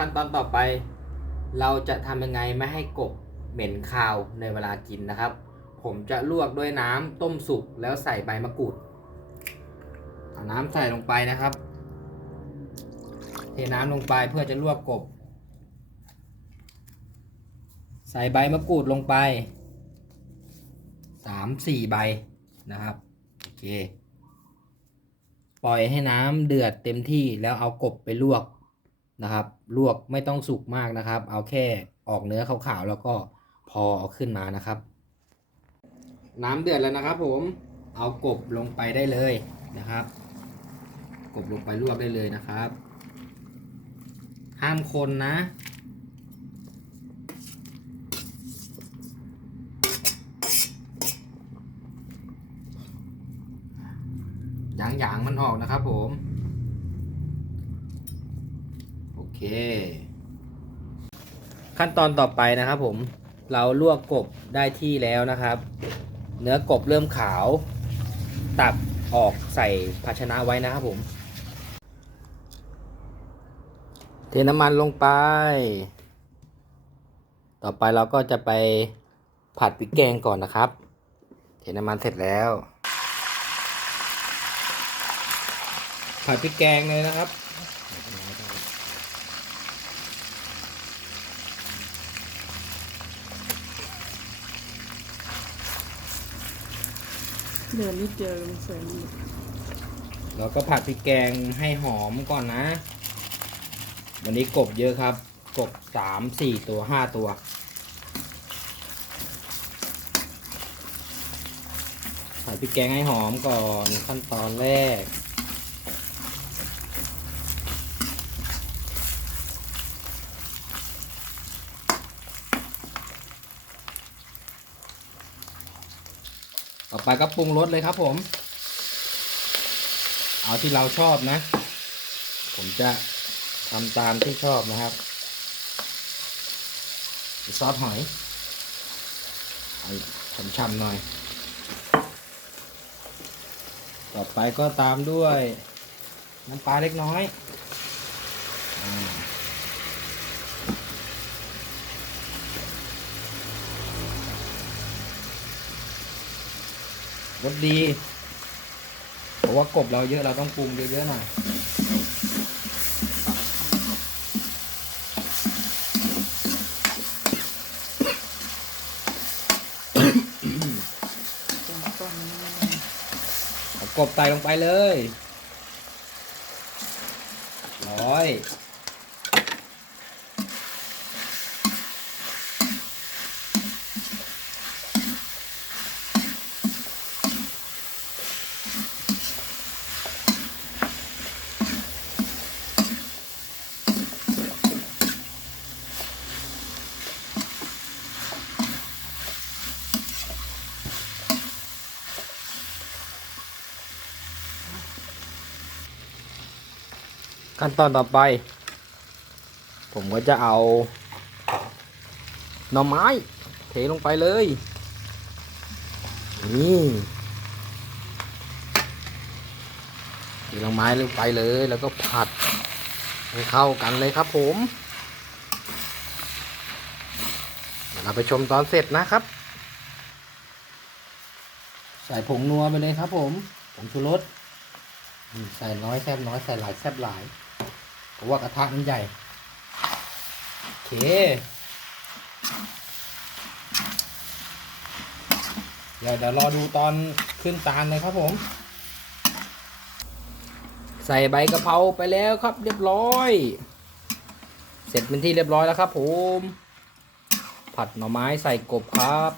ขั้นตอนต่อไป เราจะทำยังไงไม่ให้กบเหม็นคาวในเวลากินนะครับ ผมจะลวกด้วยน้ำต้มสุกแล้วใส่ใบมะกรูดเอาน้ำใส่ลงไปนะครับ เทน้ำลงไปเพื่อจะลวกกบ ใส่ใบมะกรูดลงไปสามสี่ใบนะครับโอเค ปล่อยให้น้ำเดือดเต็มที่แล้วเอากบไปลวก นะครับ ลวกไม่ต้องสุกมากนะครับ เอาแค่ออกเนื้อขาวๆแล้วก็พอเอาขึ้นมานะครับ น้ำเดือดแล้วนะครับ ผมเอากบลงไปได้เลยนะครับ กบลงไปลวกได้เลยนะครับ ห้ามคนนะยางยางๆมันออกนะครับผม โอ เค ขั้นตอนต่อไปนะครับผมเราลวกกบได้ที่แล้วนะครับ เนื้อกบเริ่มขาว ตักออกใส่ภาชนะไว้นะครับผม เทน้ำมันลงไป ต่อไปเราก็จะไปผัดพริกแกงก่อนนะครับ เทน้ำมันเสร็จแล้ว ผัดพริกแกงเลยนะครับ เดือนนิดเดียวมันสวยมแล้วก็ผัดพริกแกงให้หอมก่อนนะ วันนี้กบเยอะครับ กบสามสี่ตัวห้าตัว ผัดพริกแกงให้หอมก่อนขั้นตอนแรก ต่อไปก็ปรุงรสเลยครับผม เอาที่เราชอบนะ ผมจะทำตามที่ชอบนะครับซอสหอยเอาช่ำๆหน่อย ต่อไปก็ตามด้วยน้ำปลาเล็กน้อยอ รสดี เพราะว่ากบเราเยอะเราต้องปรุงเยอะๆหน่อยกบใส่ลงไปเลย ร้อย ขั้นตอนต่อไป ผมก็จะเอาหน่อไม้ เทลงไปเลย นี่เทลงไม้ลงไปเลยแล้วก็ผัดให้เข้ากันเลยครับผมเดี๋ยวเราไปชมตอนเสร็จนะครับ ใส่ผงนัวไปเลยครับผมผงชูรสใส่น้อยแซบน้อยใส่หลายแซบหลาย เพราะว่ากระทะมันใหญ่ โอเค เดี๋ยวเดี๋ยวรอดูตอนขึ้นตาลเลยครับผม ใส่ใบกะเพราไปแล้วครับ เรียบร้อย เสร็จเป็นที่เรียบร้อยแล้วครับผม ผัดหน่อไม้ใส่กบครับ